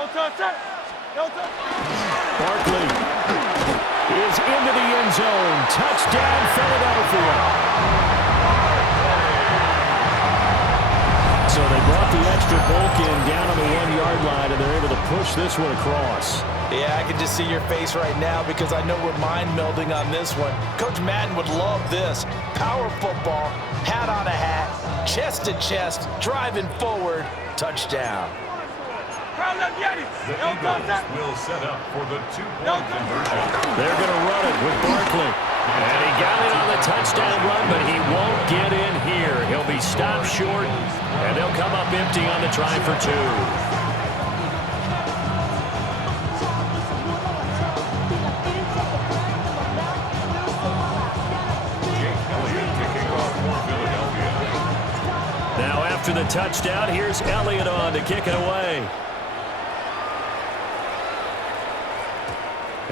Barkley is into the end zone. Touchdown, Philadelphia. So they brought the extra bulk in down on the 1-yard line, and they're able to push this one across. Yeah, I can just see your face right now because I know we're mind melding on this one. Coach Madden would love this. Power football, hat on a hat, chest to chest, driving forward, touchdown. The Eagles will set up for the 2-point conversion. They're going to run it with Barkley. And he got it on the touchdown run, but he won't get in here. He'll be stopped short, and they'll come up empty on the try for 2. Now after the touchdown, here's Elliott on to kick it away.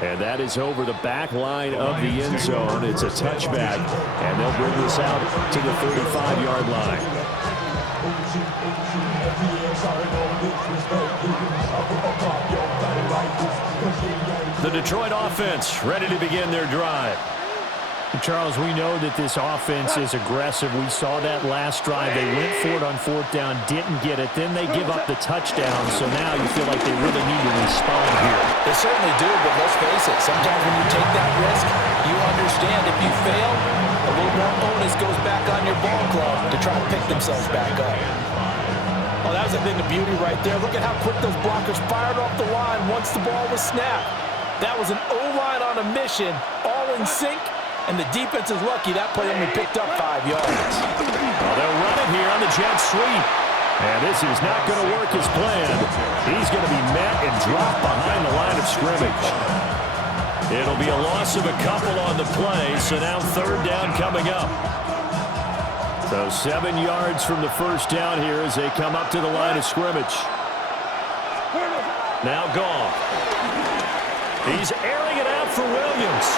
And that is over the back line of the end zone. It's a touchback, and they'll bring this out to the 35-yard line. The Detroit offense ready to begin their drive. Charles, we know that this offense is aggressive. We saw that last drive. They went for it on 4th down, didn't get it. Then they give up the touchdown. So now you feel like they really need to respond here. They certainly do, but let's face it. Sometimes when you take that risk, you understand if you fail, a little more onus goes back on your ball club to try to pick themselves back up. Oh, that was a thing of beauty right there. Look at how quick those blockers fired off the line once the ball was snapped. That was an O-line on a mission, all in sync. And the defense is lucky that play only picked up 5 yards. Well, they'll run it here on the jet sweep. And this is not going to work as planned. He's going to be met and dropped behind the line of scrimmage. It'll be a loss of a couple on the play, so now 3rd down coming up. So 7 yards from the first down here as they come up to the line of scrimmage. Now Goff. He's airing it out for Williams.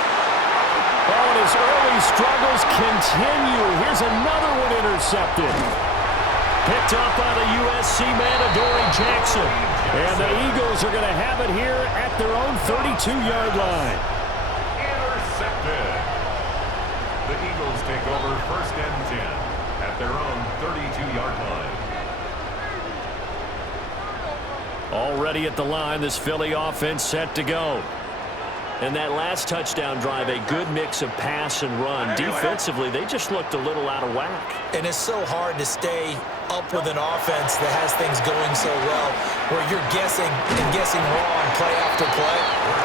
Oh, and his early struggles continue. Here's another one intercepted. Picked up by the USC man, Adoree Jackson. And the Eagles are going to have it here at their own 32-yard line. Intercepted. The Eagles take over 1st and 10 at their own 32-yard line. Already at the line, this Philly offense set to go. And that last touchdown drive, a good mix of pass and run. Defensively, they just looked a little out of whack. And it's so hard to stay up with an offense that has things going so well, where you're guessing and guessing wrong play after play.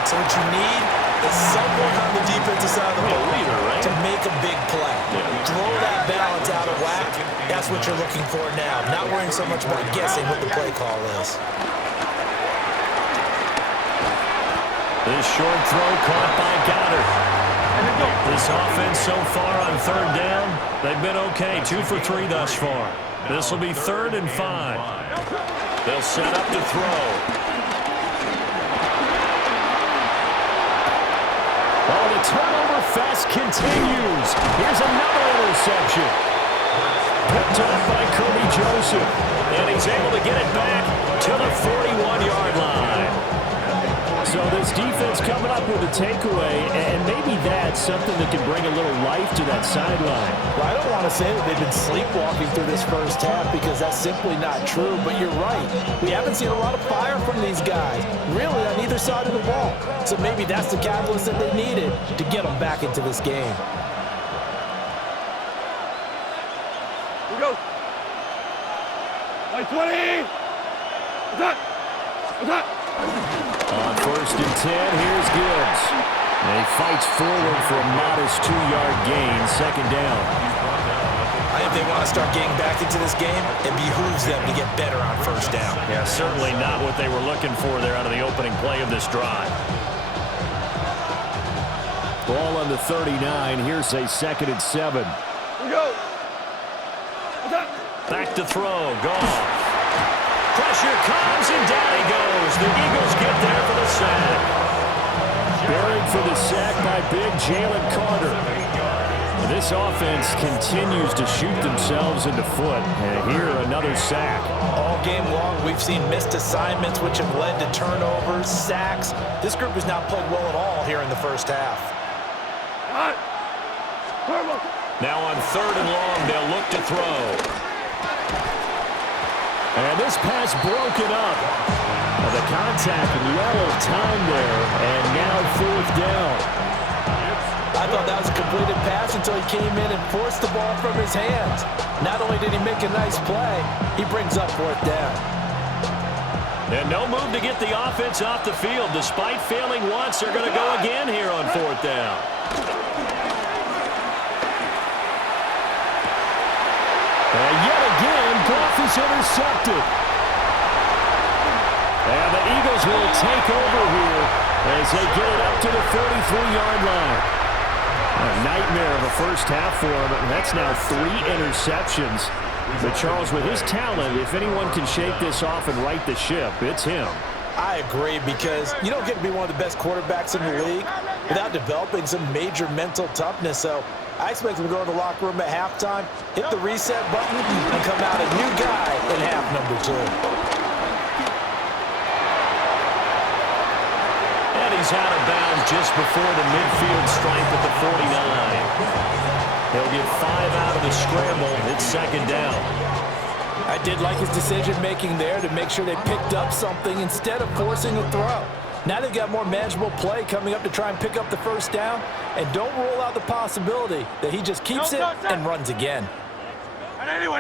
So what you need is someone on the defensive side of the ball to make a big play. Throw that balance out of whack. That's what you're looking for now. Not worrying so much about guessing what the play call is. This short throw caught by Goddard. This offense so far on 3rd down, they've been okay. 2 for 3 thus far. This will be 3rd and 5. They'll set up to throw. Oh, the turnover fest continues. Here's another interception. Picked up by Kirby Joseph. And he's able to get it back to the 41-yard line. So this defense coming up with a takeaway, and maybe that's something that can bring a little life to that sideline. Well, I don't want to say that they've been sleepwalking through this first half because that's simply not true, but you're right. We haven't seen a lot of fire from these guys, really, on either side of the ball. So maybe that's the catalyst that they needed to get them back into this game. Here we go. 20. Attack. Attack. On 1st and 10, here's Gibbs. And he fights forward for a modest 2-yard gain, 2nd down. I think they want to start getting back into this game, it behooves them to get better on 1st down. Yeah, certainly not what they were looking for there out of the opening play of this drive. Ball on the 39. Here's a 2nd and 7. Here we go. Attack. Back to throw. Goff. Pressure comes, and down he goes. The Eagles get there for the sack. Buried for the sack by big Jalen Carter. This offense continues to shoot themselves in the foot. And here, another sack. Oh, all game long, we've seen missed assignments which have led to turnovers, sacks. This group has not played well at all here in the first half. Now on 3rd and long, they'll look to throw. And this pass broken up. The contact well timed there, and now 4th down. I thought that was a completed pass until he came in and forced the ball from his hands. Not only did he make a nice play, he brings up 4th down. And no move to get the offense off the field. Despite failing once, they're going to go again here on 4th down. And yet again, Goff is intercepted. And the Eagles will take over here as they get it up to the 43-yard line. A nightmare of a first half for him. That's now 3 interceptions. But Charles, with his talent, if anyone can shake this off and right the ship, it's him. I agree, because you don't get to be one of the best quarterbacks in the league without developing some major mental toughness. So I expect him to go to the locker room at halftime, hit the reset button, and come out a new guy in half number 2. He's out of bounds just before the midfield stripe at the 49. He'll get 5 out of the scramble. It's 2nd down. I did like his decision-making there to make sure they picked up something instead of forcing a throw. Now they've got more manageable play coming up to try and pick up the 1st down, and don't rule out the possibility that he just keeps it and runs again. They'll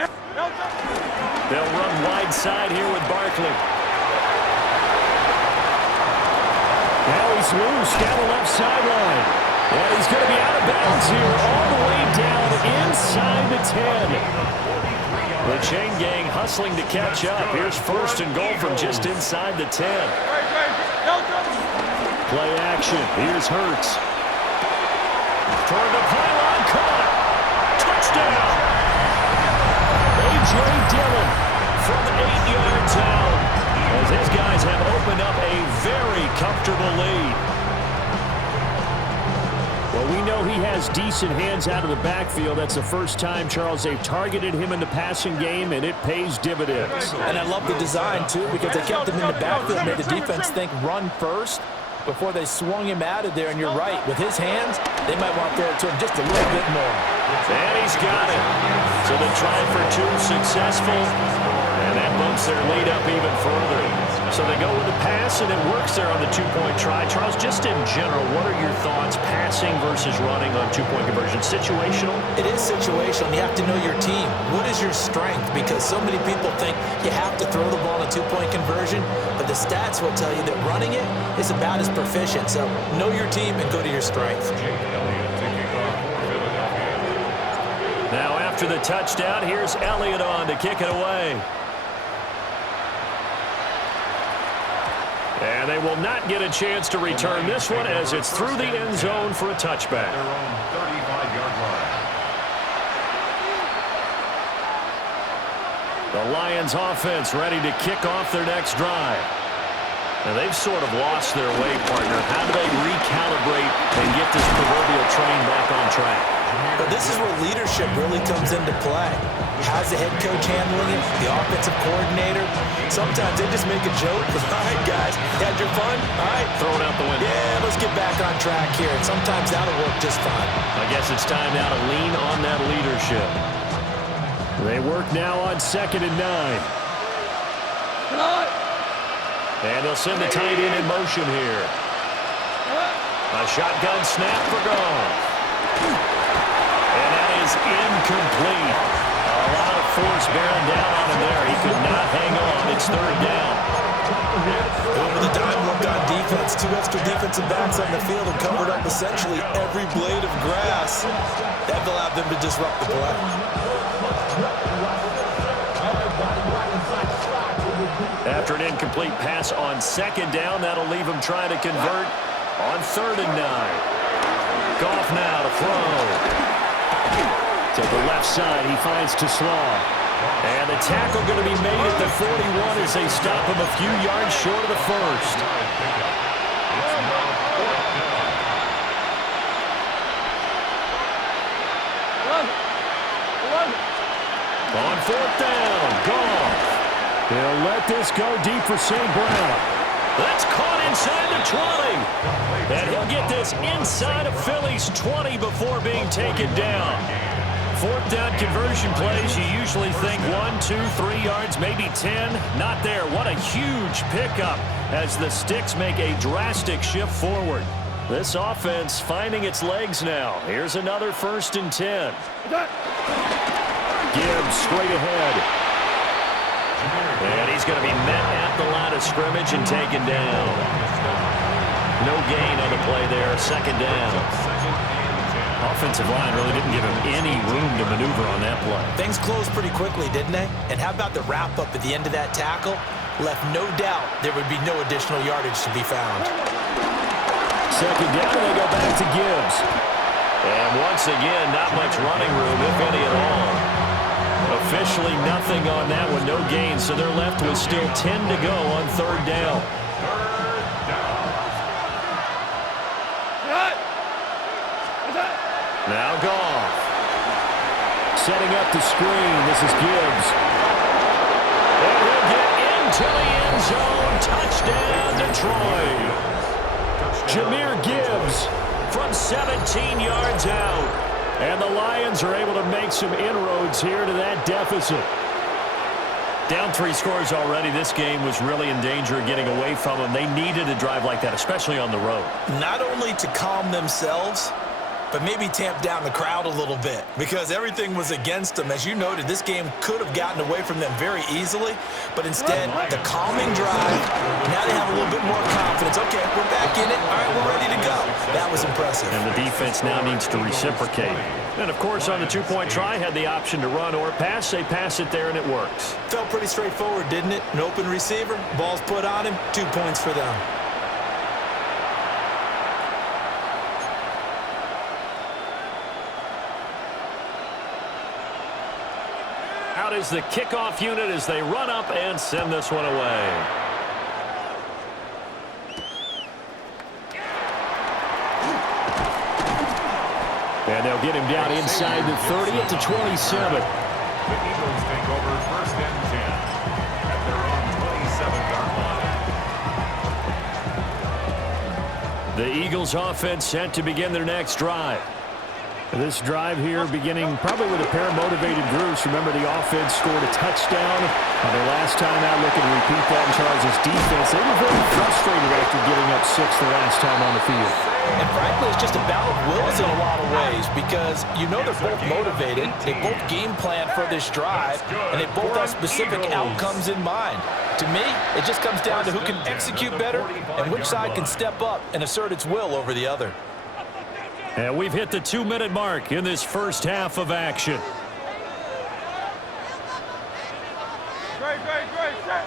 run wide side here with Barkley. Now he's loose down the left sideline. And he's going to be out of bounds here all the way down inside the 10. The chain gang hustling to catch up. Here's 1st and goal from just inside the 10. Play action. Here's Hurts. Toward the pylon. Caught. Touchdown. A.J. Dillon from 8 yards out. As his guys have opened up a very comfortable lead. Well, we know he has decent hands out of the backfield. That's the first time, Charles, they've targeted him in the passing game, and it pays dividends. And I love the design, too, because they kept him in the backfield, made the defense think run first before they swung him out of there. And you're right, with his hands, they might want to throw it to him just a little bit more. And he's got it. So the try for 2 successful. And that bumps their lead up even further. So they go with the pass, and it works there on the 2-point try. Charles, just in general, what are your thoughts passing versus running on 2-point conversion? Situational? It is situational. You have to know your team. What is your strength? Because so many people think you have to throw the ball in a 2-point conversion, but the stats will tell you that running it is about as proficient. So know your team and go to your strength. Now after the touchdown, here's Elliott on to kick it away. And they will not get a chance to return this one as it's through the end zone for a touchback. Their own 35-yard line. The Lions offense ready to kick off their next drive. Now they've sort of lost their way, partner. How do they recalibrate and get this proverbial train back on track? But this is where leadership really comes into play. How's the head coach handling it? The offensive coordinator? Sometimes they just make a joke. All right, guys, had your fun? All right. Throw it out the window. Yeah, let's get back on track here. And sometimes that'll work just fine. I guess it's time now to lean on that leadership. They work now on 2nd and 9. And they'll send the tight end in motion here. A shotgun snap for Goff. And that is incomplete. A lot of force bearing down on him there. He could not hang on. It's 3rd down. Over the dime look on defense. 2 extra defensive backs on the field and covered up essentially every blade of grass. That allowed them to disrupt the play. After an incomplete pass on 2nd down, that'll leave him trying to convert on 3rd and 9. Goff now to throw. To the left side, he finds Slaw. And the tackle going to be made at the 41 as they stop him a few yards short of the 1st. On 4th down, Goff. They'll let this go deep for St. Brown. That's caught inside the 20. And he'll get this inside of Philly's 20 before being taken down. Fourth down conversion plays, you usually think 1, 2, 3 yards, maybe 10. Not there. What a huge pickup as the Sticks make a drastic shift forward. This offense finding its legs now. Here's another 1st and 10. Gibbs straight ahead. And he's going to be met at the line of scrimmage and taken down. No gain on the play there. 2nd down. Offensive line really didn't give him any room to maneuver on that play. Things closed pretty quickly, didn't they? And how about the wrap-up at the end of that tackle? Left no doubt there would be no additional yardage to be found. 2nd down, and they go back to Gibbs. And once again, not much running room, if any at all. Officially nothing on that one, no gain, so they're left with still 10 to go on 3rd down. Now Goff. Setting up the screen. This is Gibbs. And he'll get into the end zone. Touchdown, Detroit. Jahmyr Gibbs from 17 yards out. And the Lions are able to make some inroads here to that deficit. Down 3 scores already. This game was really in danger of getting away from them. They needed a drive like that, especially on the road. Not only to calm themselves, but maybe tamp down the crowd a little bit because everything was against them. As you noted, this game could have gotten away from them very easily, but instead, the calming drive, now they have a little bit more confidence. Okay, we're back in it. All right, we're ready to go. That was impressive. And the defense now needs to reciprocate. And, of course, on the 2-point try, had the option to run or pass. They pass it there, and it works. Felt pretty straightforward, didn't it? An open receiver, ball's put on him, 2 points for them. Out is the kickoff unit as they run up and send this one away. And they'll get him down inside the 30 at the 27. The Eagles take over 1st and 10 at their own 27-yard line. The Eagles offense set to begin their next drive. This drive here beginning probably with a pair of motivated groups. Remember, the offense scored a touchdown. Their last time out, looking to repeat that in Charles' defense. They were very frustrated after getting up 6 the last time on the field. And frankly, it's just a battle of wills in a lot of ways because you know they're both motivated. They both game plan for this drive, and they both have specific outcomes in mind. To me, it just comes down to who can execute better and which side can step up and assert its will over the other. And we've hit the 2-minute mark in this first half of action. Great. Set.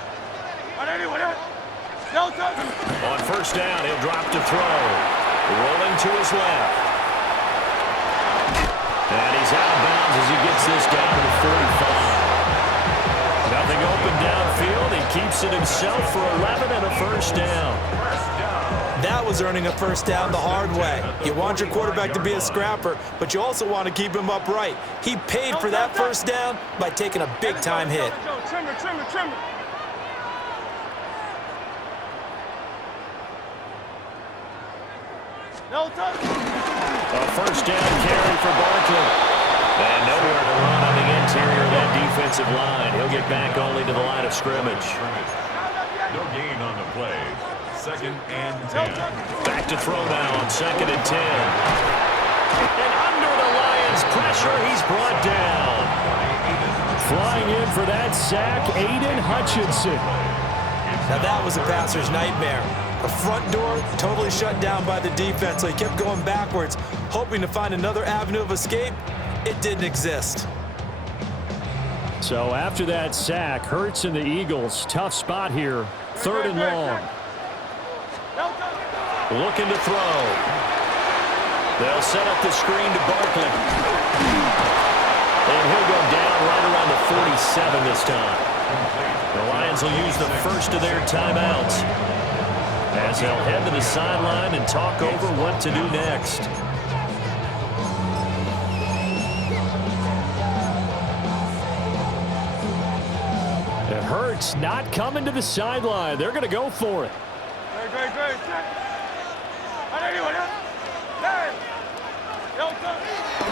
On 1st down, he'll drop to throw. Rolling to his left. And he's out of bounds as he gets this down to the 45. Nothing open downfield. He keeps it himself for 11 and a 1st down. That was earning a 1st down the hard way. You want your quarterback to be a scrapper, but you also want to keep him upright. He paid for that 1st down by taking a big-time hit. Trimmer. No touch. A 1st down carry for Barkley. And nowhere to run on the interior of that defensive line. He'll get back only to the line of scrimmage. No gain on the play. 2nd and 10. Back to throw now on 2nd and 10. And under the Lions' pressure, he's brought down. Flying in for that sack, Aiden Hutchinson. Now that was a passer's nightmare. The front door totally shut down by the defense, so he kept going backwards, hoping to find another avenue of escape. It didn't exist. So after that sack, Hurts and the Eagles, tough spot here. 3rd and long. Looking to throw. They'll set up the screen to Barkley. And he'll go down right around the 47 this time. The Lions will use the first of their timeouts as they'll head to the sideline and talk over what to do next. Hurts not coming to the sideline. They're going to go for it. Great, check.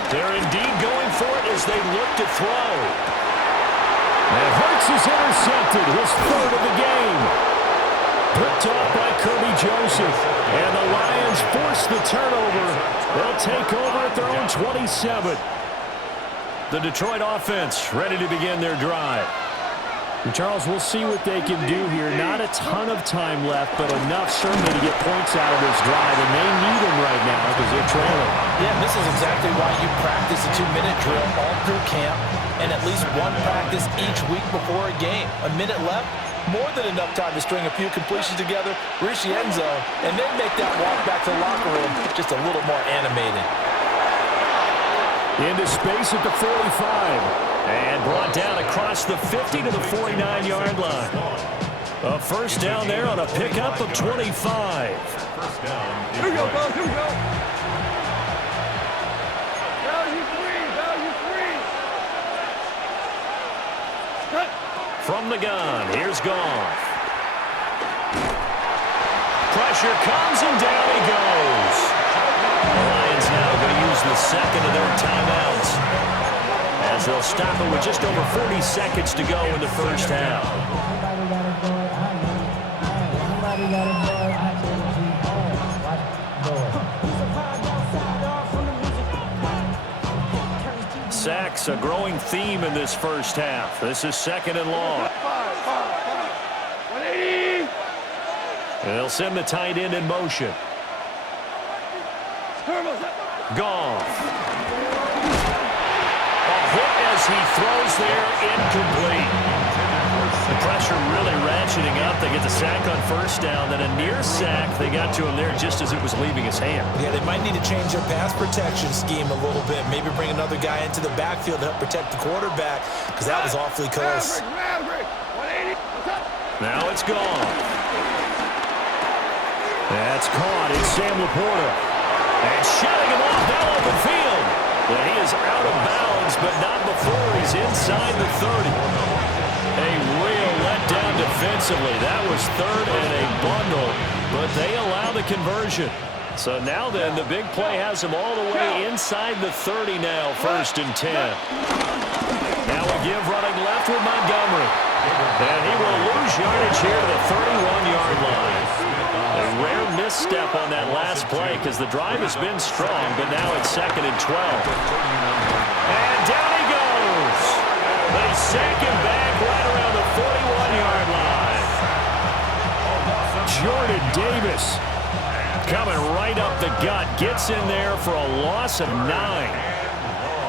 They're indeed going for it as they look to throw. And Hurts is intercepted, his third of the game. Picked off by Kirby Joseph. And the Lions force the turnover. They'll take over at their own 27. The Detroit offense ready to begin their drive. And Charles, we'll see what they can do here. Not a ton of time left, but enough certainly to get points out of this drive. And they need them right now because they're trailing. Yeah, this is exactly why you practice a 2-minute drill all through camp and at least one practice each week before a game. A minute left, more than enough time to string a few completions together, reach the end zone, and then make that walk back to the locker room just a little more animated. Into space at the 45. And brought down across the 50 to the 49-yard line. A first down there on a pickup of 25. First down. Here we go, Bo. Here we go. Value three. Cut. From the gun, here's Goff. Pressure comes and down he goes. The Lions now going to use the second of their timeouts, as they'll stop it with just over 40 seconds to go in the first half. Sacks, a growing theme in this first half. This is second and long. 180. They'll send the tight end in motion. Goff. As he throws there, incomplete. The pressure really ratcheting up. They get the sack on first down, then a near sack. They got to him there just as it was leaving his hand. Yeah, they might need to change their pass protection scheme a little bit. Maybe bring another guy into the backfield to help protect the quarterback, because that was awfully close. Now it's gone. That's caught. It's Sam Laporta. And shutting him off down open field. And he is out of bounds, but not before he's inside the 30. A real letdown defensively. That was third and a bundle, but they allow the conversion. So now then, the big play has him all the way inside the 30 now, first and 10. Now a give running left with Montgomery. And he will lose yardage here to the 31-yard line. A rare misstep on that last play because the drive has been strong, but now it's second and 12. And down he goes. They sack him back right around the 41-yard line. Jordan Davis coming right up the gut. Gets in there for a loss of 9.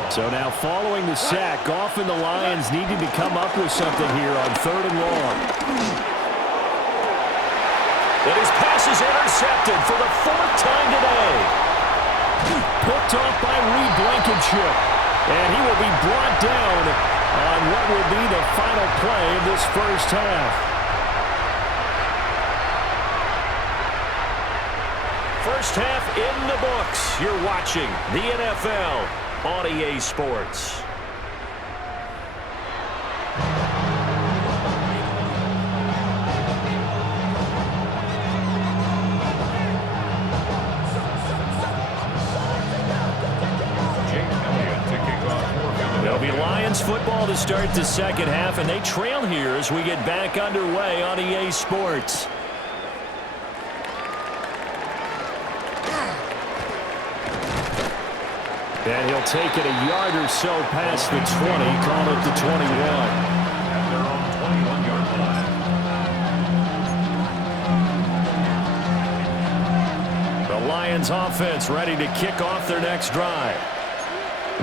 So now following the sack, Goff and the Lions needed to come up with something here on third and long. And his pass is intercepted for the 4th time today. Picked off by Reed Blankenship. And he will be brought down on what will be the final play of this first half. First half in the books. You're watching the NFL on EA Sports. There'll be Lions football to start the second half, and they trail here as we get back underway on EA Sports. And he'll take it a yard or so past the 20, call it the 21. At their own 21-yard line. The Lions offense ready to kick off their next drive.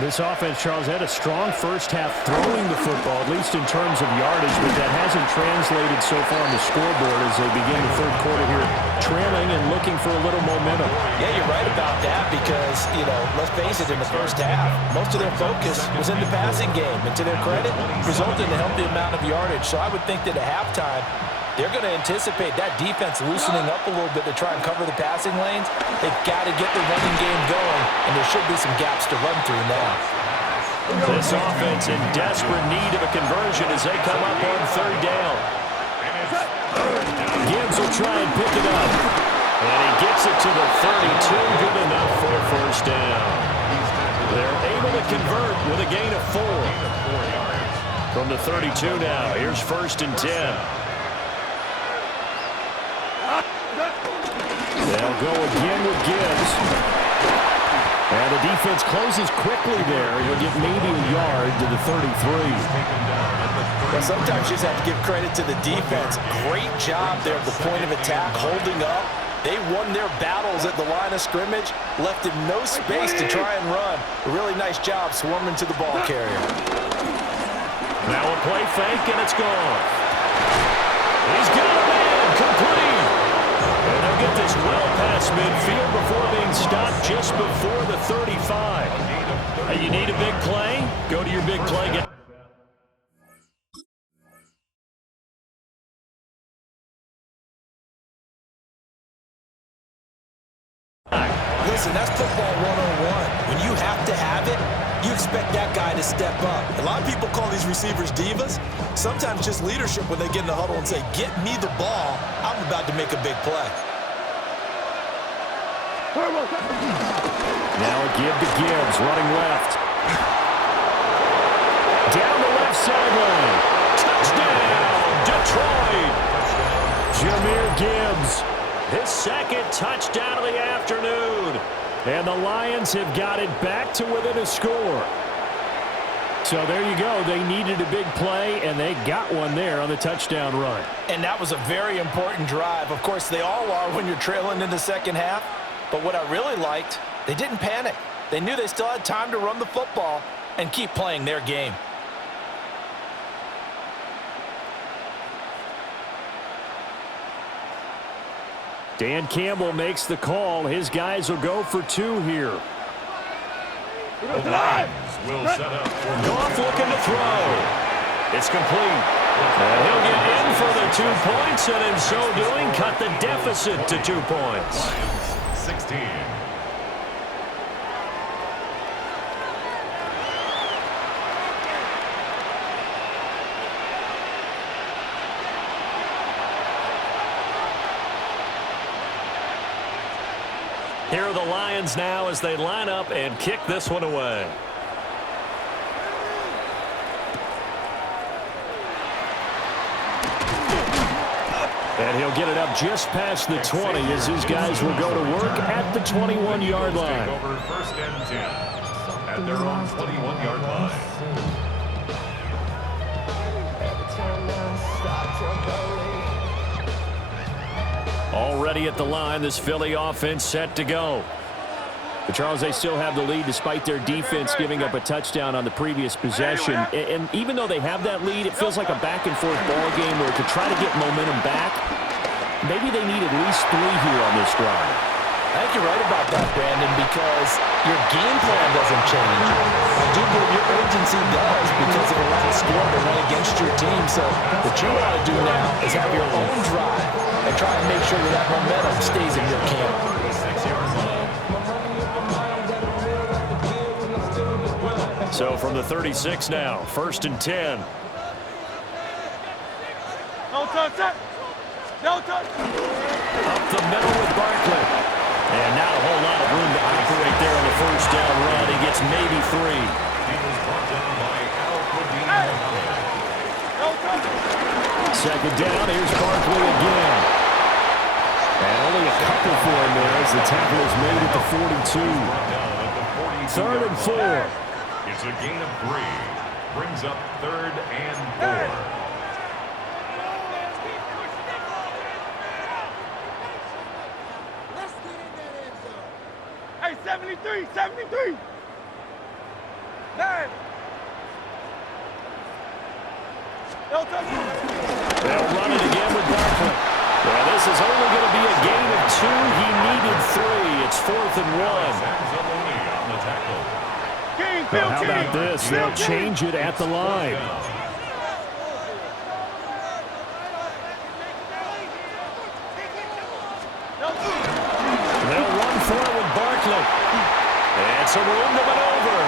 This offense, Charles, had a strong first half throwing the football, at least in terms of yardage, but that hasn't translated so far on the scoreboard as they begin the third quarter here, trailing and looking for a little momentum. Yeah, you're right about that because, let's face it, in the first half, most of their focus was in the passing game, and to their credit, resulted in a healthy amount of yardage. So I would think that at halftime, they're going to anticipate that defense loosening up a little bit to try and cover the passing lanes. They've got to get the running game going, and there should be some gaps to run through now. This offense in desperate need of a conversion as they come up on third down. Gibbs will try and pick it up. And he gets it to the 32. Good enough for a first down. They're able to convert with a gain of 4. From the 32 now. Here's first and 10. They'll go again with Gibbs. And the defense closes quickly there. He'll get maybe a yard to the 33. Well, sometimes you just have to give credit to the defense. Great job there at the point of attack, holding up. They won their battles at the line of scrimmage, left him no space to try and run. A really nice job swarming to the ball carrier. Now a play fake, and it's gone. He's got a man, complete. And they'll get this well past midfield before being stopped just before the 35. You need a big play? Go to your big play guy. Listen, that's football 101. When you have to have it, you expect that guy to step up. A lot of people call these receivers divas. Sometimes just leadership when they get in the huddle and say, get me the ball, I'm about to make a big play. Now a give to Gibbs, running left. Down the left sideline. Touchdown, Detroit. Jahmyr Gibbs. His second touchdown of the afternoon. And the Lions have got it back to within a score. So there you go. They needed a big play, and they got one there on the touchdown run. And that was a very important drive. Of course, they all are when you're trailing in the second half. But what I really liked, they didn't panic. They knew they still had time to run the football and keep playing their game. Dan Campbell makes the call. His guys will go for 2 here. The Lions will set up for Goff looking to throw. It's complete. And he'll get in for the 2 points, and in so doing, cut the deficit to 2 points. 16. Here are the Lions now as they line up and kick this one away. And he'll get it up just past the 20 as his guys will go to work at the 21-yard line. Over first and 10 at their own 21-yard line. Already at the line, this Philly offense set to go. But Charles, they still have the lead despite their defense giving up a touchdown on the previous possession. And even though they have that lead, it feels like a back-and-forth ball game where to try to get momentum back, maybe they need at least 3 here on this drive. I think you're right about that, Brandon, because your game plan doesn't change. I do believe your urgency does because of the last score that went against your team. So what you want to do now is have your own drive and try and make sure that that momentum stays in your camp. So from the 36 now, first and 10. No touch it. No touch. Up the middle with Barkley. And not a whole lot of room to operate there on the first down run. He gets maybe 3. He was brought down by No touch. Second down, here's Barkley again. And only a couple for him there as the tackle is made at the 42. Third and 4. It's a gain of 3. Brings up third and 4. Hey, 73, 73. 9. No touch. They'll run it again with Barkley. Well, this is only going to be a gain of 2. He needed 3. It's 4th and 1. On the tackle. Well, how about this? They'll change it at the line. They'll run for it with Barkley. And some room to maneuver.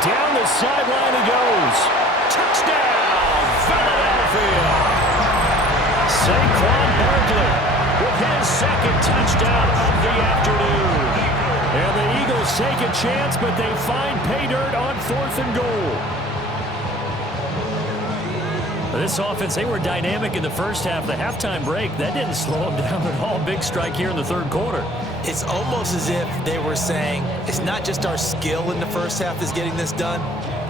Down the sideline he goes. Touchdown, Philadelphia. Saquon Barkley with his second touchdown of the afternoon. And the Eagles take a chance, but they find pay dirt on 4th and goal. This offense, they were dynamic in the first half. The halftime break, that didn't slow them down at all. Big strike here in the third quarter. It's almost as if they were saying, it's not just our skill in the first half that's getting this done,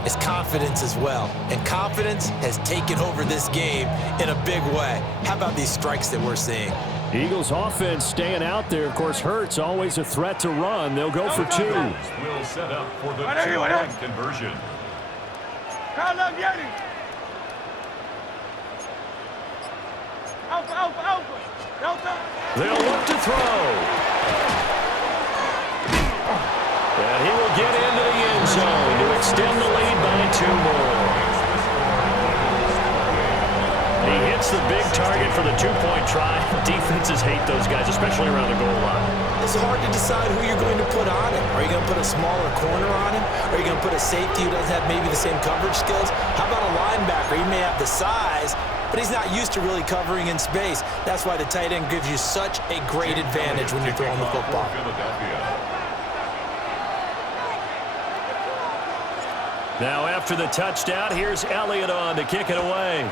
it's confidence as well. And confidence has taken over this game in a big way. How about these strikes that we're seeing? Eagles offense staying out there. Of course, Hurts always a threat to run. They'll go for 2. Will set up for the 2-point conversion. They'll look to throw. And he will get into the end zone to extend the lead by 2 more. He hits the big target for the 2-point try. Defenses hate those guys, especially around the goal line. It's hard to decide who you're going to put on him. Are you going to put a smaller corner on him? Are you going to put a safety who doesn't have maybe the same coverage skills? How about a linebacker? He may have the size, but he's not used to really covering in space. That's why the tight end gives you such a great advantage when you're throwing the football. Now after the touchdown, here's Elliott on to kick it away.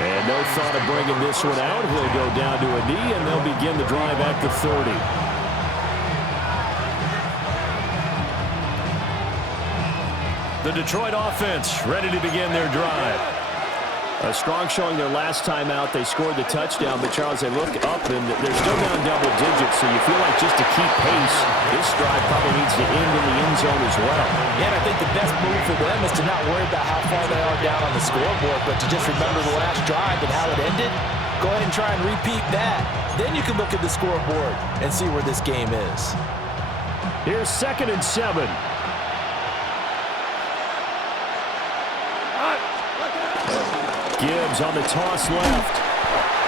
And no thought of bringing this one out. He'll go down to a knee, and they'll begin the drive at the 30. The Detroit offense ready to begin their drive. A strong showing their last time out. They scored the touchdown, but Charles, they look up, and they're still down double digits, so you feel like just to keep pace, this drive probably needs to end in the end zone as well. Yeah, and I think the best move for them is to not worry about how far they are down on the scoreboard, but to just remember the last drive and how it ended. Go ahead and try and repeat that. Then you can look at the scoreboard and see where this game is. Here's 2nd and 7. Gibbs on the toss left.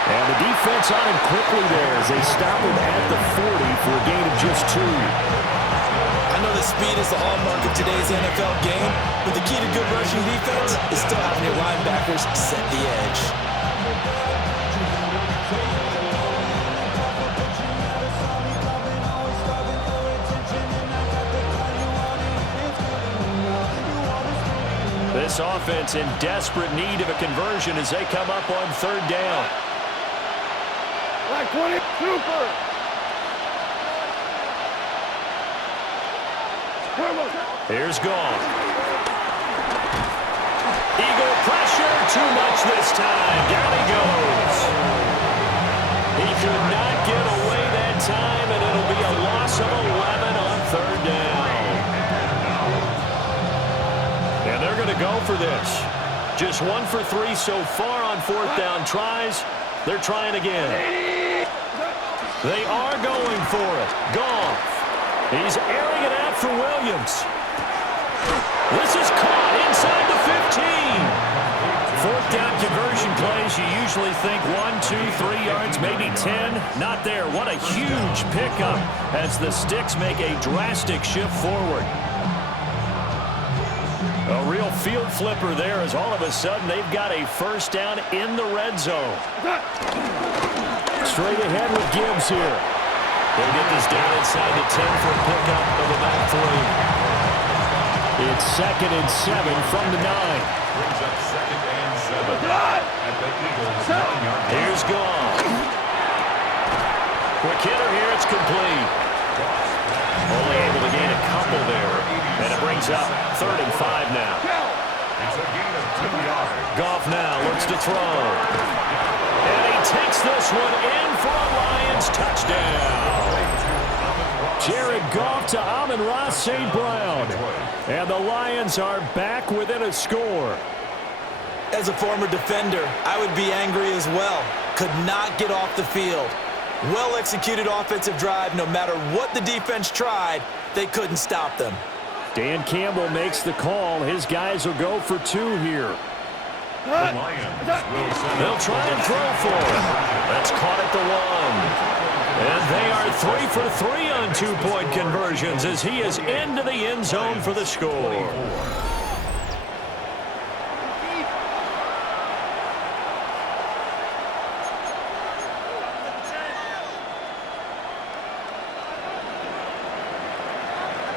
And the defense on him quickly there as they stop him at the 40 for a gain of just 2. I know that speed is the hallmark of today's NFL game, but the key to good rushing defense is still having your linebackers set the edge. This offense in desperate need of a conversion as they come up on 3rd down. Like 20, super. Here's Goff. Eagle pressure, too much this time. Down he goes. He could not get away that time, and it'll be a loss of 11 on 3rd down. And they're going to go for this. Just 1 for 3 so far on 4th down tries. They're trying again. They are going for it. Goff. He's airing it out for Williams. This is caught inside the 15. 4th down conversion plays, you usually think 1, 2, 3 yards, maybe 10. Not there. What a huge pickup as the Sticks make a drastic shift forward. A real field flipper there as all of a sudden they've got a 1st down in the red zone. Straight ahead with Gibbs here. They'll get this down inside the 10 for a pickup of about 3. It's 2nd and 7 from the 9. Brings up 2nd and 7 at the Eagles' 9-yard line. Here's Goff. Quick hitter here, it's complete. Only able to gain a couple there. And it brings up 3rd and 5 now. It's a gain of 2 yards. Goff now looks to throw. And he takes this one in for a Lions touchdown. Jared Goff to Amon-Ra St. Brown. And the Lions are back within a score. As a former defender, I would be angry as well. Could not get off the field. Well-executed offensive drive. No matter what the defense tried, they couldn't stop them. Dan Campbell makes the call. His guys will go for 2 here. The Lions will send They'll try and throw for it. That's caught at the 1. And they are 3 for 3 on two-point conversions as he is into the end zone for the score.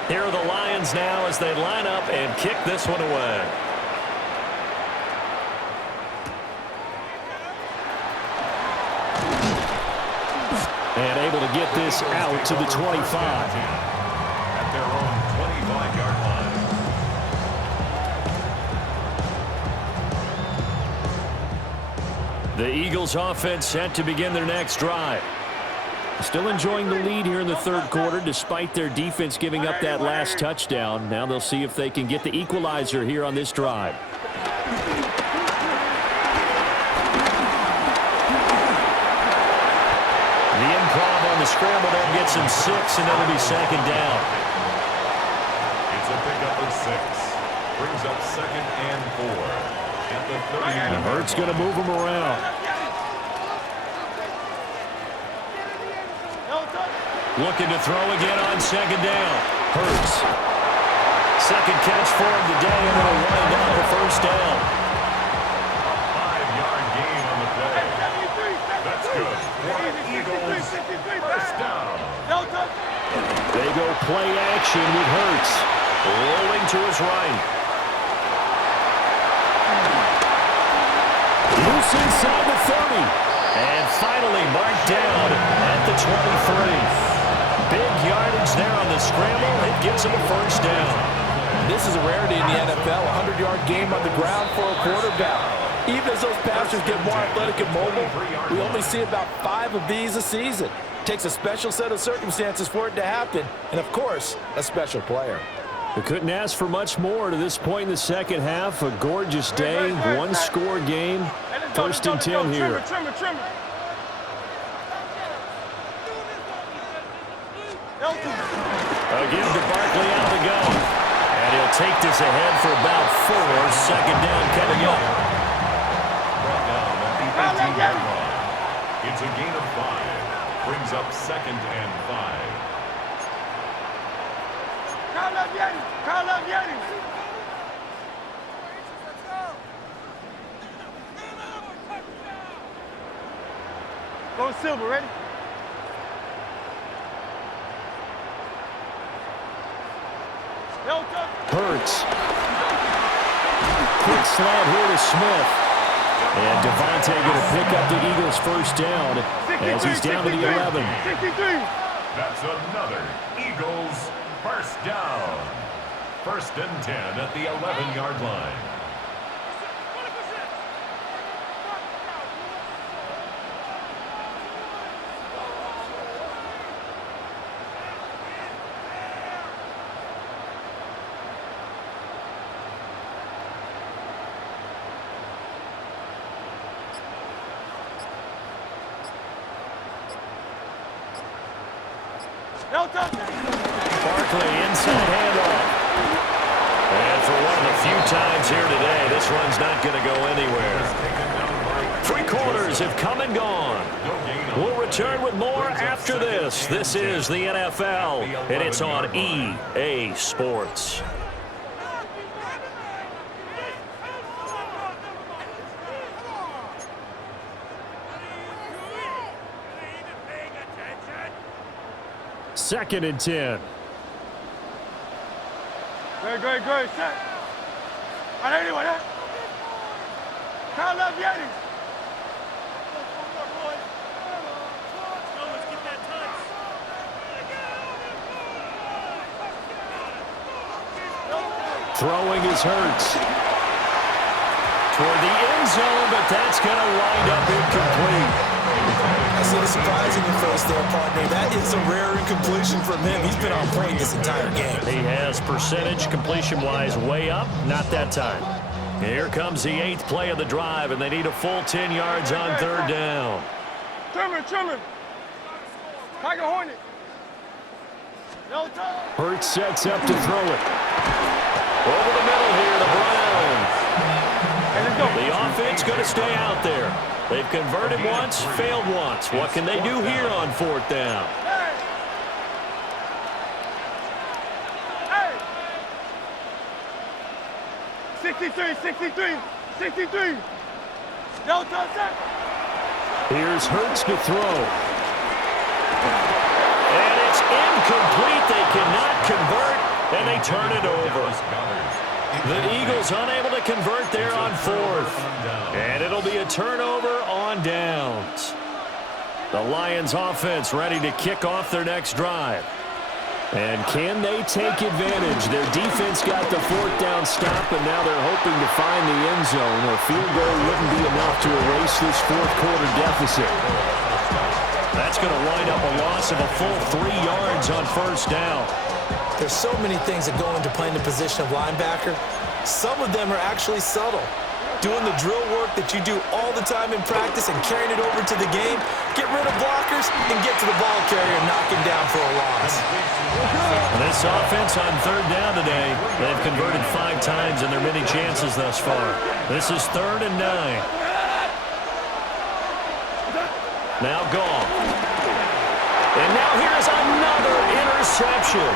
Here are the Lions now as they line up and kick this one away. And able to get this out to the 25. At their own 25-yard line. The Eagles offense set to begin their next drive. Still enjoying the lead here in the third quarter despite their defense giving up that last touchdown. Now they'll see if they can get the equalizer here on this drive. The improv on the scramble there gets him 6, and it'll be second down. It's a pickup of 6. Brings up 2nd and 4. At the 30. And Hurts going to move him around. Looking to throw again on second down. Hurts. Second catch for him today, and it'll wind up the first down. A 5-yard gain on the play. That's good. For the Eagles, first down. They go play action with Hurts. Rolling to his right. Loose inside the 30. And finally marked down at the 23. Big yardage there on the scramble. It gets him a first down. This is a rarity in the NFL, a 100-yard game on the ground for a quarterback. Even as those passers get more athletic and mobile, we only see about 5 of these a season. It takes a special set of circumstances for it to happen, and of course, a special player. We couldn't ask for much more to this point in the second half. A gorgeous day, one-score game. First and 10 here. Again to Barkley out the gun. And he'll take this ahead for about 4. Second down coming up. Brought down at the 18-yard line. It's a gain of 5. Brings up 2nd and 5. Go Silver, ready? Hurts. Quick slant here to Smith. And Devontae going to pick up the Eagles' first down as he's down to the 11. That's another Eagles first down. First and 10 at the 11-yard line. Barkley inside handoff. And for one of the few times here today, this one's not going to go anywhere. 3 quarters have come and gone. We'll return with more after this. This is the NFL, and it's on EA Sports. Second and 10. Great. Set. Anyway, Kyle left Yetis. Throwing his Hurts. Toward the end zone, but that's going to wind up incomplete. I see the surprise in your face there, partner. That is a rare incompletion from him. He's been on point this entire game. He has percentage completion-wise way up. Not that time. Here comes the 8th play of the drive, and they need a full 10 yards on third down. Trimmer. Tiger Hornet. Hurts sets up to throw it. Over the middle here to Brown. The offense going to stay out there. They've converted once, failed once. What can they do here on 4th down? Hey! 63. No touchdown. Here's Hurts to throw. And it's incomplete. They cannot convert, and they turn it over. The Eagles unable to convert there on 4th. And it'll be a turnover on downs. The Lions offense ready to kick off their next drive. And can they take advantage? Their defense got the 4th down stop, and now they're hoping to find the end zone. A field goal wouldn't be enough to erase this 4th quarter deficit. That's going to wind up a loss of a full 3 yards on 1st down. There's so many things that go into playing the position of linebacker. Some of them are actually subtle. Doing the drill work that you do all the time in practice and carrying it over to the game, get rid of blockers and get to the ball carrier and knock him down for a loss. This offense on 3rd down today, they've converted 5 times in their many chances thus far. This is 3rd and 9. Now Goff. And now here's another interception.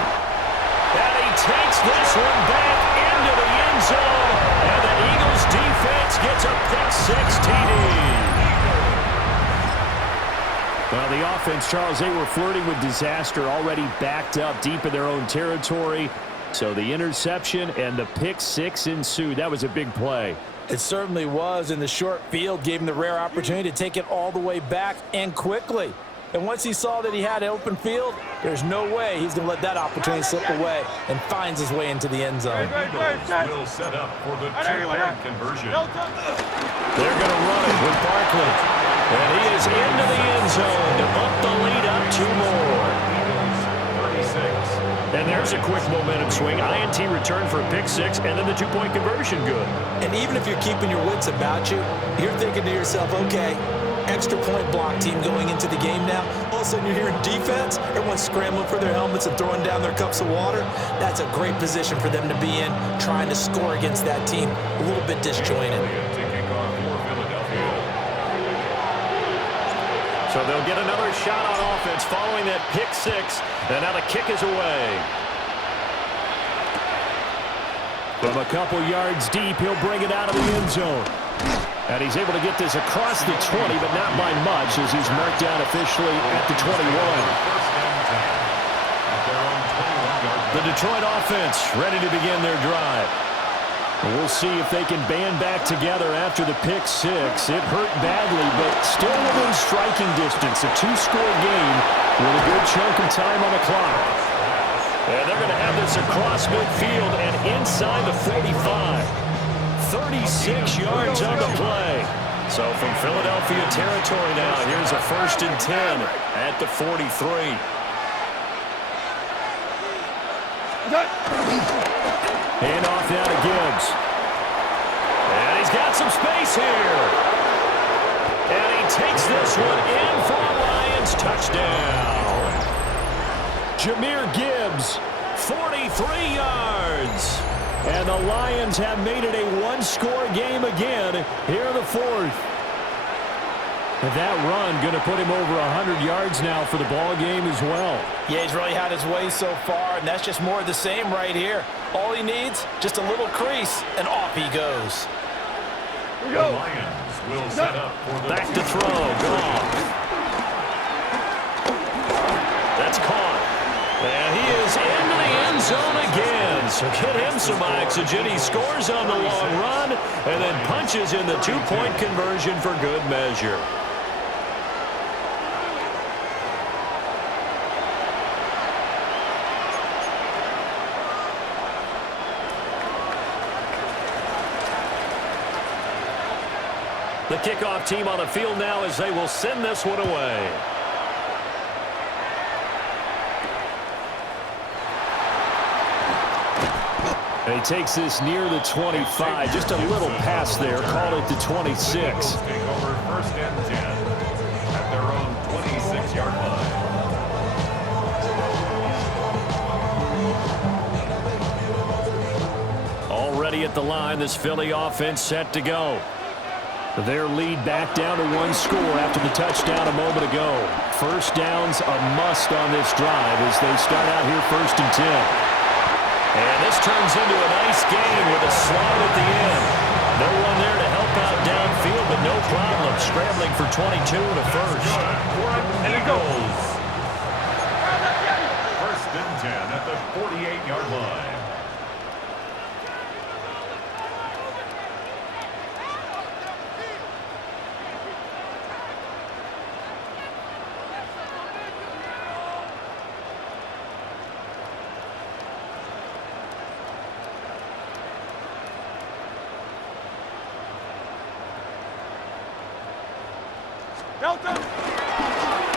And he takes this one back into the end zone. And the Eagles defense gets a pick-6 TD. Well, the offense, Charles, they were flirting with disaster, already backed up deep in their own territory. So the interception and the pick-6 ensued. That was a big play. It certainly was, and the short field gave him the rare opportunity to take it all the way back and quickly. And once he saw that he had an open field, there's no way he's going to let that opportunity slip away, and finds his way into the end zone. Will set up for the 2-point conversion. They're going to run it with Barkley. And he is into the end zone to bump the lead up 2 more. 36. And there's a quick momentum swing. INT return for a pick-6, and then the 2-point conversion good. And even if you're keeping your wits about you, you're thinking to yourself, okay, extra point block team going into the game now. All of a sudden you're hearing defense, everyone's scrambling for their helmets and throwing down their cups of water. That's a great position for them to be in, trying to score against that team. A little bit disjointed. So they'll get another shot on offense following that pick-6, and now the kick is away. From a couple yards deep, he'll bring it out of the end zone. And he's able to get this across the 20, but not by much, as he's marked down officially at the 21. The Detroit offense ready to begin their drive. We'll see if they can band back together after the pick-6. It hurt badly, but still within striking distance. A 2-score game with a good chunk of time on the clock. And they're going to have this across midfield and inside the 45. 36 yards on the play. So from Philadelphia territory now, here's a 1st and 10 at the 43. Hand off now to Gibbs. And he's got some space here. And he takes this one in for a Lions touchdown. Jahmyr Gibbs, 43 yards. And the Lions have made it a 1-score game again here in the 4th. And that run going to put him over 100 yards now for the ball game as well. Yeah, he's really had his way so far, and that's just more of the same right here. All he needs, just a little crease, and off he goes. The Lions will set up for the back to throw. Goff. That's caught. And he is into the end zone again. So get him some oxygen. He scores on the long run and then punches in the 2-point conversion for good measure. The kickoff team on the field now as they will send this one away. And he takes this near the 25. Just a little pass there. Call it the 26. Take over 1st and 10 at their own 26-yard line. Already at the line, this Philly offense set to go. Their lead back down to one score after the touchdown a moment ago. First down's a must on this drive as they start out here 1st and 10. And this turns into a nice gain with a slide at the end. No one there to help out downfield, but no problem scrambling for 22 to first. And it goes. 1st and 10 at the 48-yard line.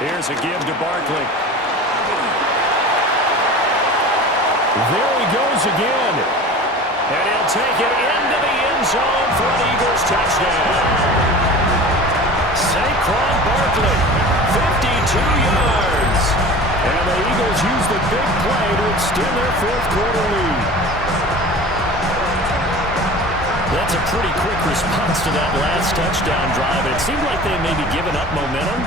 Here's a give to Barkley. There he goes again. And he'll take it into the end zone for an Eagles touchdown. Saquon Barkley, 52 yards. And the Eagles use the big play to extend their 4th quarter lead. That's a pretty quick response to that last touchdown drive. It seemed like they may be giving up momentum.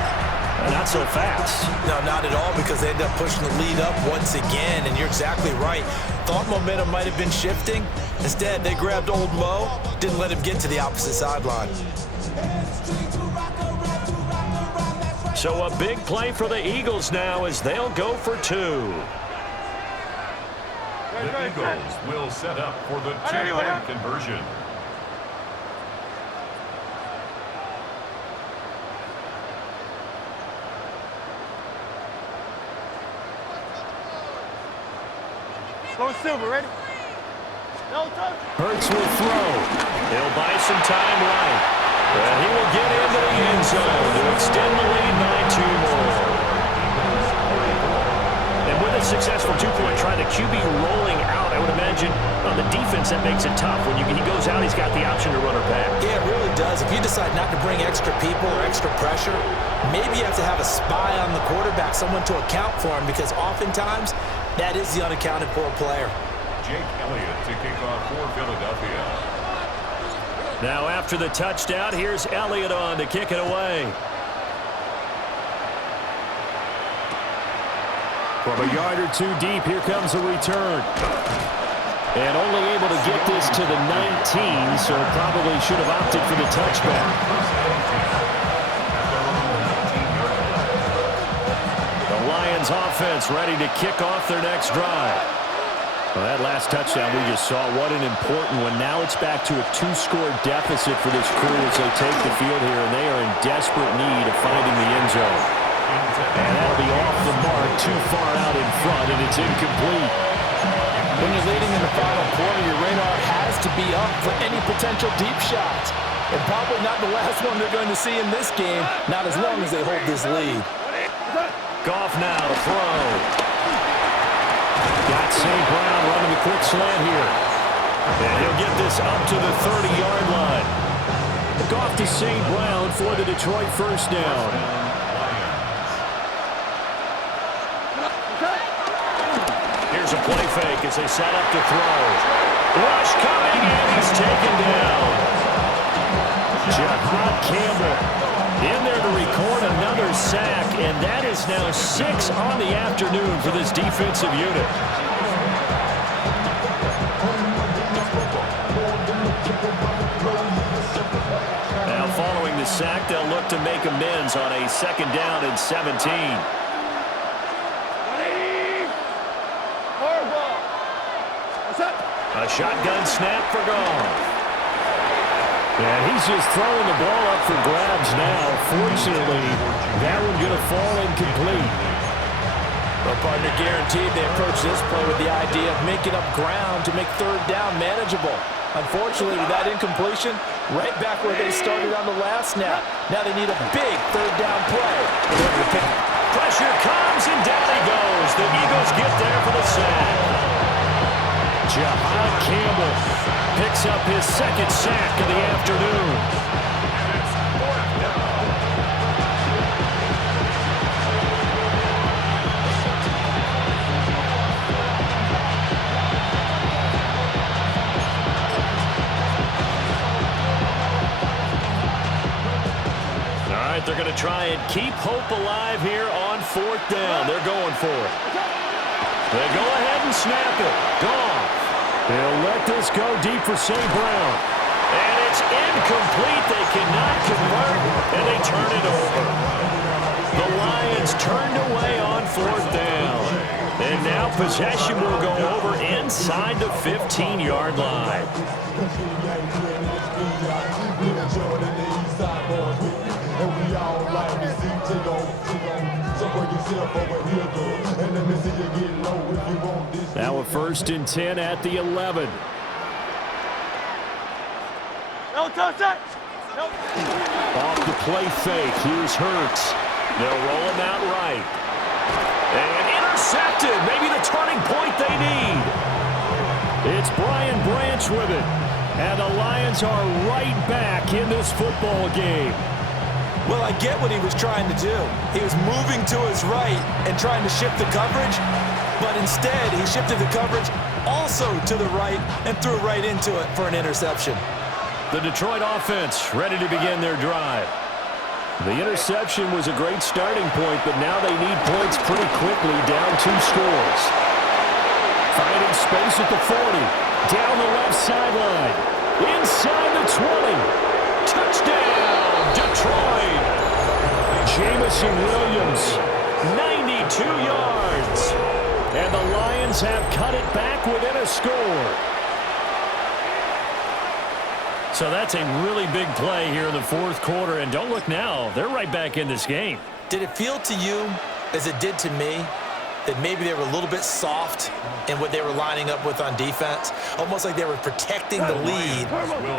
Not so fast. No, not at all, because they end up pushing the lead up once again, and you're exactly right. Thought momentum might have been shifting. Instead, they grabbed old Mo, didn't let him get to the opposite sideline. So a big play for the Eagles now as they'll go for 2. The Eagles will set up for the 2-point conversion. Go Silver, ready? No touch. Hurts will throw. He'll buy some time right. And he will get into the end zone to extend the lead by 2 more. And with a successful 2-point try, the QB rolling out, I would imagine on the defense that makes it tough. When he goes out, he's got the option to run or pass. Yeah, it really does. If you decide not to bring extra people or extra pressure, maybe you have to have a spy on the quarterback, someone to account for him, because oftentimes that is the unaccounted for player. Jake Elliott to kick off for Philadelphia. Now after the touchdown, here's Elliott on to kick it away. From a yard or 2 deep, here comes a return. And only able to get this to the 19, so probably should have opted for the touchback. The Lions offense ready to kick off their next drive. Well, that last touchdown we just saw, what an important one. Now it's back to a 2-score deficit for this crew as they take the field here, and they are in desperate need of finding the end zone. And that'll be off the mark, too far out in front, and it's incomplete. When you're leading in the final quarter, your radar has to be up for any potential deep shots. And probably not the last one they're going to see in this game, not as long as they hold this lead. Goff now to throw. Got St. Brown running the quick slant here. And he'll get this up to the 30-yard line. Goff to St. Brown for the Detroit first down. Here's a play fake as they set up to throw. Rush coming, and he's taken down. Jahad Campbell in there to record another sack, and that is now 6 on the afternoon for this defensive unit. Now following the sack, they'll look to make amends on a 2nd down and 17. A shotgun snap for Goff. And he's just throwing the ball up for grabs now. Fortunately, that one going to fall incomplete. Well, partner, guaranteed they approach this play with the idea of making up ground to make 3rd down manageable. Unfortunately, with that incompletion, right back where they started on the last snap. Now they need a big 3rd down play. Pressure comes, and down he goes. The Eagles get there for the sack. Jahad Campbell picks up his 2nd sack of the afternoon. But they're going to try and keep hope alive here on 4th down. They're going for it. They go ahead and snap it. Gone. They'll let this go deep for St. Brown. And it's incomplete. They cannot convert, and they turn it over. The Lions turned away on 4th down. And now possession will go over inside the 15-yard line. Now a 1st and 10 at the 11. No touch that. No. Off the play fake. Here's Hurts. They'll roll him out right. And intercepted. Maybe the turning point they need. It's Brian Branch with it. And the Lions are right back in this football game. Well, I get what he was trying to do. He was moving to his right and trying to shift the coverage, but instead he shifted the coverage also to the right and threw right into it for an interception. The Detroit offense ready to begin their drive. The interception was a great starting point, but now they need points pretty quickly, down 2 scores. Finding space at the 40, down the left sideline, inside the 20. Touchdown, Detroit! Jamison Williams, 92 yards. And the Lions have cut it back within a score. So that's a really big play here in the 4th quarter. And don't look now, they're right back in this game. Did it feel to you, as it did to me, that maybe they were a little bit soft in what they were lining up with on defense? Almost like they were protecting the lead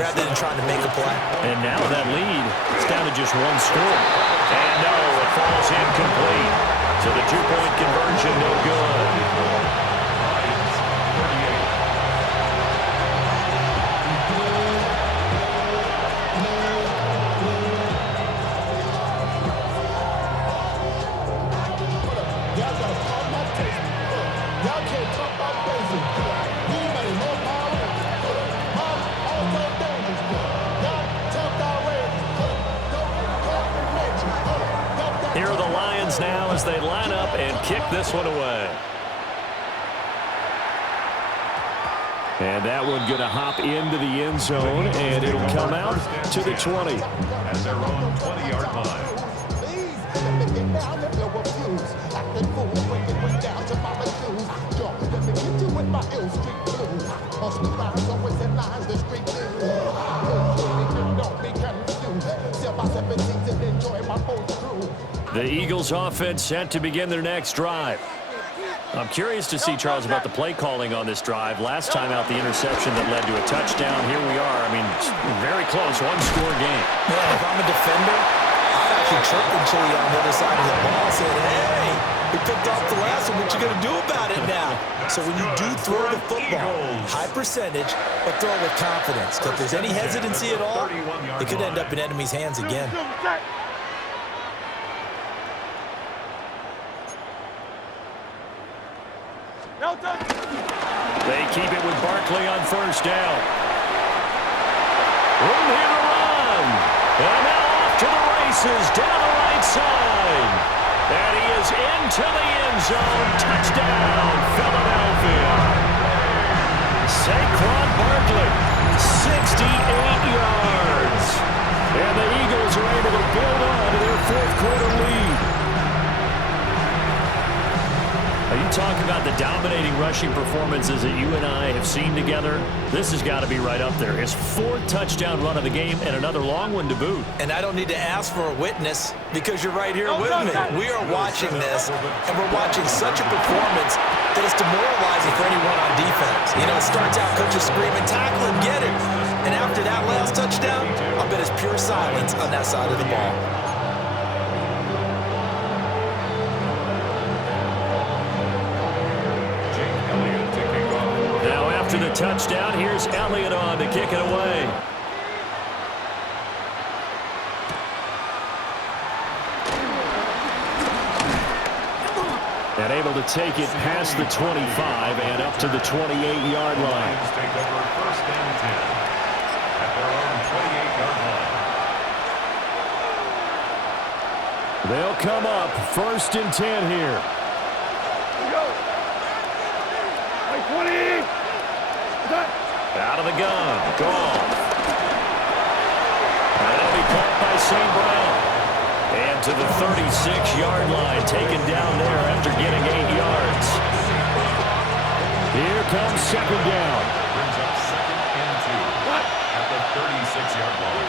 rather than trying to make a play. And now that lead is down to just 1 score. And no, it falls incomplete. So the 2-point conversion, no good. Here are the Lions now as they line up and kick this one away. And that one going to hop into the end zone, and it'll come out to the 20. At their own 20-yard line. The Eagles offense set to begin their next drive. I'm curious to see, Charles, about the play calling on this drive. Last time out, the interception that led to a touchdown. Here we are. I mean, very close, 1-score game. Man, if I'm a defender, I'd actually chirp the chili on the other side of the ball saying, hey, we picked off the last one. What you going to do about it now? So when you do throw the football, high percentage, but throw it with confidence. Because if there's any hesitancy at all, it could end up in enemy's hands again. They keep it with Barkley on 1st down. Room here to run. And now off to the races down the right side. And he is into the end zone. Touchdown, Philadelphia. Saquon Barkley, 68 yards. And the Eagles are able to build on to their 4th quarter lead. You talk about the dominating rushing performances that you and I have seen together. This has got to be right up there. His 4th touchdown run of the game and another long one to boot. And I don't need to ask for a witness because you're right here with me. We are watching this, and we're watching such a performance that it's demoralizing for anyone on defense. You know, it starts out coaches screaming, tackle him, get him. And after that last touchdown, I'll bet it's pure silence on that side of the ball. After the touchdown, here's Elliott on to kick it away. And able to take it past the 25 and up to the 28-yard line. Take over 1st and 10 at their own 28-yard line. They'll come up 1st and 10 here. Out of the gun. Goff. That'll be caught by St. Brown. And to the 36-yard line, taken down there after getting 8 yards. Here comes 2nd down. Brings up 2nd and 2 at the 36-yard line.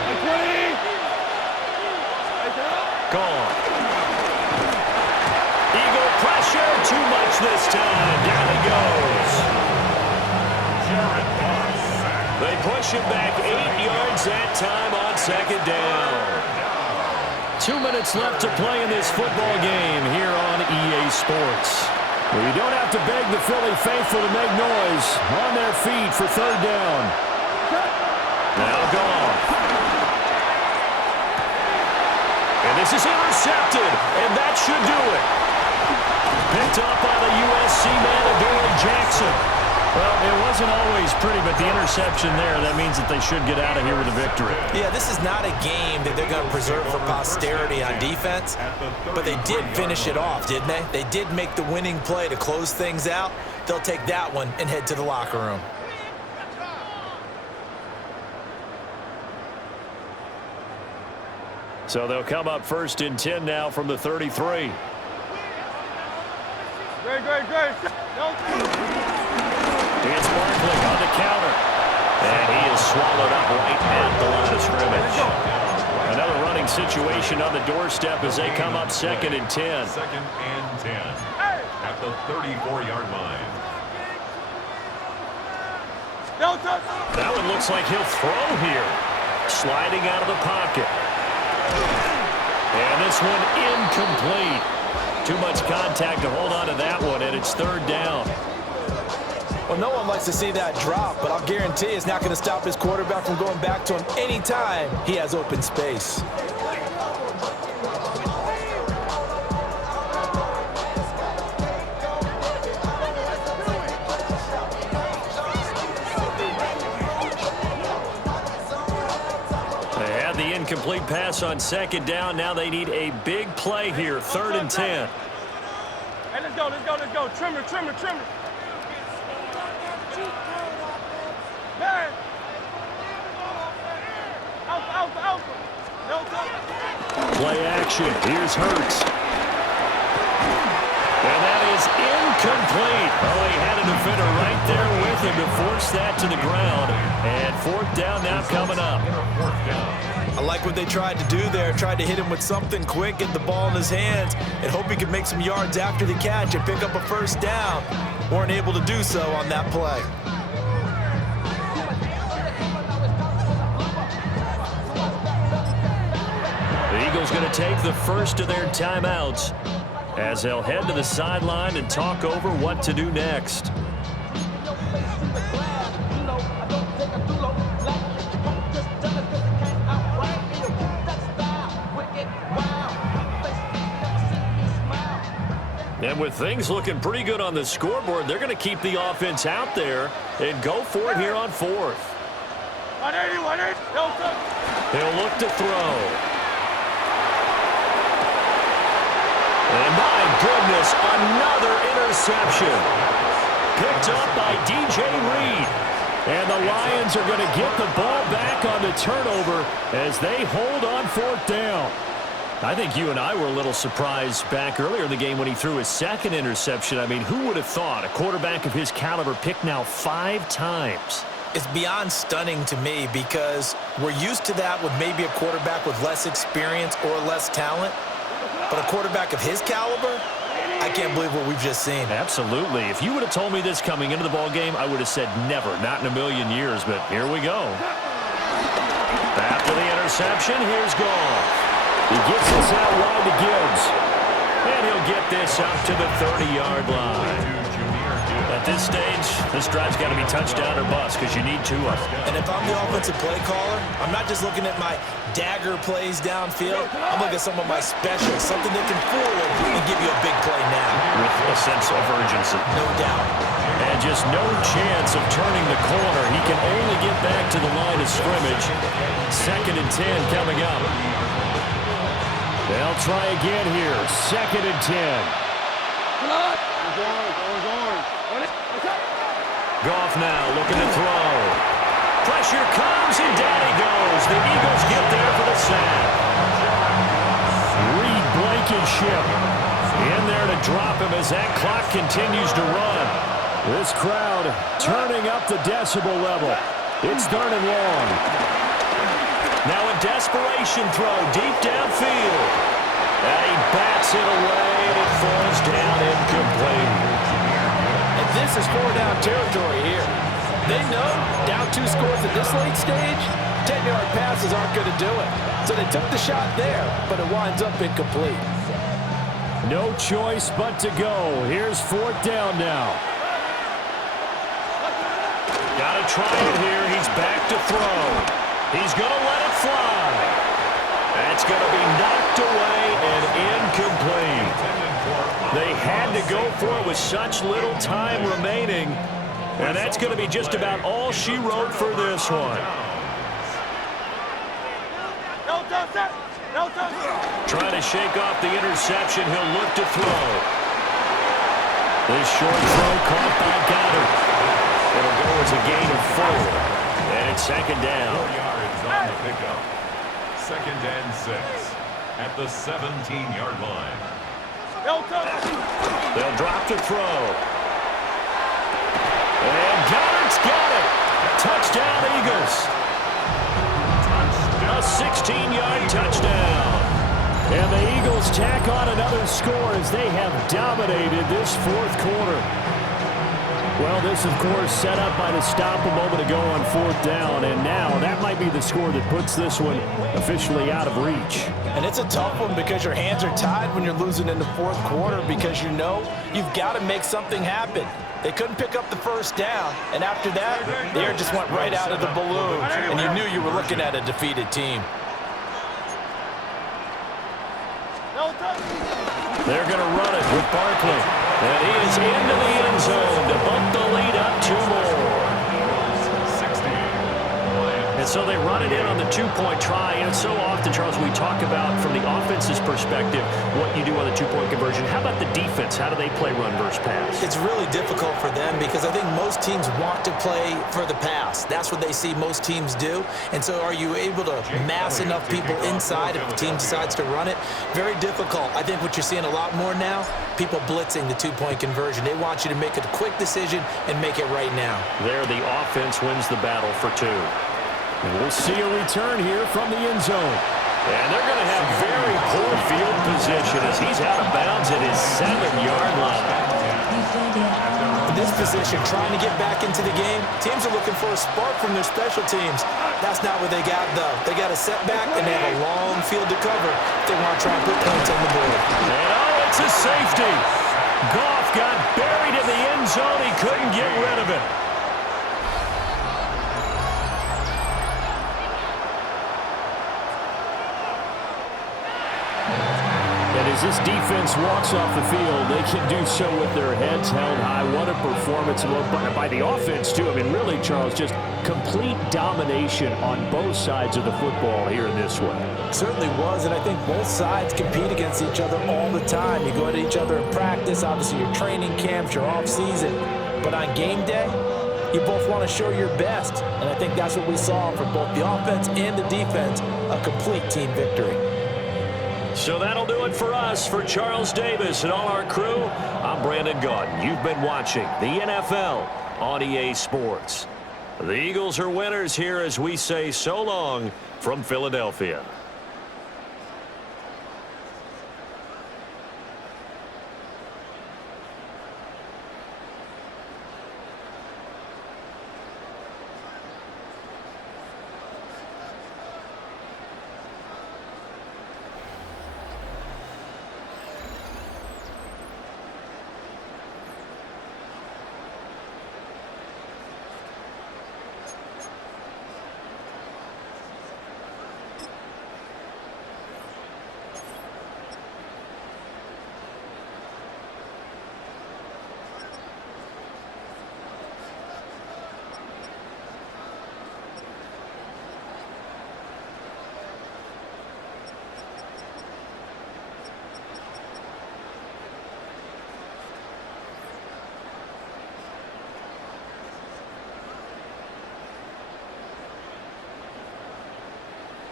Gone. Eagle pressure. Too much this time. Down he goes. They push him back 8 yards that time on 2nd down. 2 minutes left to play in this football game here on EA Sports. Well, you don't have to beg the Philly faithful to make noise. On their feet for 3rd down. Now gone. And this is intercepted, and that should do it. Picked up by the USC man, Adoree Jackson. Well, it wasn't always pretty, but the interception there, that means that they should get out of here with a victory. Yeah, this is not a game that they're going to preserve for posterity on defense, but they did finish it off, didn't they? They did make the winning play to close things out. They'll take that one and head to the locker room. So they'll come up 1st and 10 now from the 33. Great. It's Barkley on the counter. And he is swallowed up right at the line of scrimmage. Another running situation on the doorstep as they come up 2nd and 10. 2nd and 10 at the 34-yard line. That one looks like he'll throw here. Sliding out of the pocket. And this one incomplete. Too much contact to hold on to that one, and it's 3rd down. Well, no one likes to see that drop, but I'll guarantee it's not going to stop his quarterback from going back to him anytime he has open space. They had the incomplete pass on 2nd down. Now they need a big play here, 3rd and 10. Hey, let's go. Trimmer. Man. Play action. Here's Hurts. And that is incomplete. Oh, he had a defender right there with him to force that to the ground. And 4th down now coming up. I like what they tried to do there. Tried to hit him with something quick, get the ball in his hands, and hope he could make some yards after the catch and pick up a 1st down. Weren't able to do so on that play. The Eagles going to take the first of their timeouts as they'll head to the sideline and talk over what to do next. And with things looking pretty good on the scoreboard, they're going to keep the offense out there and go for it here on 4th. 180. He'll look to throw. And my goodness, another interception. Picked up by DJ Reed. And the Lions are going to get the ball back on the turnover as they hold on 4th down. I think you and I were a little surprised back earlier in the game when he threw his 2nd interception. I mean, who would have thought a quarterback of his caliber picked now 5 times? It's beyond stunning to me because we're used to that with maybe a quarterback with less experience or less talent. But a quarterback of his caliber, I can't believe what we've just seen. Absolutely. If you would have told me this coming into the ball game, I would have said never, not in a million years. But here we go. After the interception, here's Goff. He gets this out wide to Gibbs. And he'll get this up to the 30-yard line. At this stage, this drive's got to be touchdown or bust because you need 2 of them. And if I'm the offensive play caller, I'm not just looking at my dagger plays downfield. I'm looking at some of my specials, something that can fool him and give you a big play now. With a sense of urgency. No doubt. And just no chance of turning the corner. He can only get back to the line of scrimmage. 2nd and 10 coming up. They'll try again here. 2nd and 10. Goff now looking to throw. Pressure comes, and down he goes. The Eagles get there for the sack. Reed Blankenship in there to drop him as that clock continues to run. This crowd turning up the decibel level. It's 3rd and long. Now a desperation throw deep downfield. And he bats it away, and it falls down incomplete. And this is 4-down territory here. They know down 2 scores at this late stage, 10-yard passes aren't going to do it. So they took the shot there, but it winds up incomplete. No choice but to go. Here's 4th down now. Got to try it here. He's back to throw. He's going to let it fly. That's going to be knocked away and incomplete. They had to go for it with such little time remaining. And that's going to be just about all she wrote for this one. Trying to shake off the interception. He'll look to throw. This short throw caught by Goddard. It'll go as a gain of 4. And it's 2nd down. 4 yards on the pickup. 2nd and 6 at the 17-yard line. They'll drop to throw. And Goddard's got it. Touchdown, Eagles. A 16-yard touchdown. And the Eagles tack on another score as they have dominated this 4th quarter. Well, this, of course, set up by the stop a moment ago on 4th down. And now that might be the score that puts this one officially out of reach. And it's a tough one because your hands are tied when you're losing in the 4th quarter because you know you've got to make something happen. They couldn't pick up the 1st down, and after that, the air just went right out of the balloon, and you knew you were looking at a defeated team. They're going to run it with Barkley, and he is into the end zone to bump the lead up 2 more. And so they run it in on the 2-point try, and so often, Charles, we talk about from the offense's perspective what you do on the 2-point conversion. How about the defense? How do they play run versus pass? It's really difficult for them because I think most teams want to play for the pass. That's what they see most teams do. And so are you able to mass enough people inside if the team decides to run it? Very difficult. I think what you're seeing a lot more now, people blitzing the 2-point conversion. They want you to make a quick decision and make it right now. There, the offense wins the battle for 2. And we'll see a return here from the end zone. And they're going to have very poor field position as he's out of bounds at his 7-yard line. In this position, trying to get back into the game, teams are looking for a spark from their special teams. That's not what they got, though. They got a setback, and they have a long field to cover if they want to try and put points on the board. And oh, it's a safety. Goff got buried in the end zone. He couldn't get rid of it. As this defense walks off the field, they can do so with their heads held high. What a performance by the offense, too. I mean, really, Charles, just complete domination on both sides of the football here in this one. Certainly was, and I think both sides compete against each other all the time. You go at each other in practice, obviously your training camps, your off-season. But on game day, you both want to show your best. And I think that's what we saw from both the offense and the defense, a complete team victory. So that'll do it for us. For Charles Davis and all our crew, I'm Brandon Gaudin. You've been watching the NFL on EA Sports. The Eagles are winners here as we say so long from Philadelphia.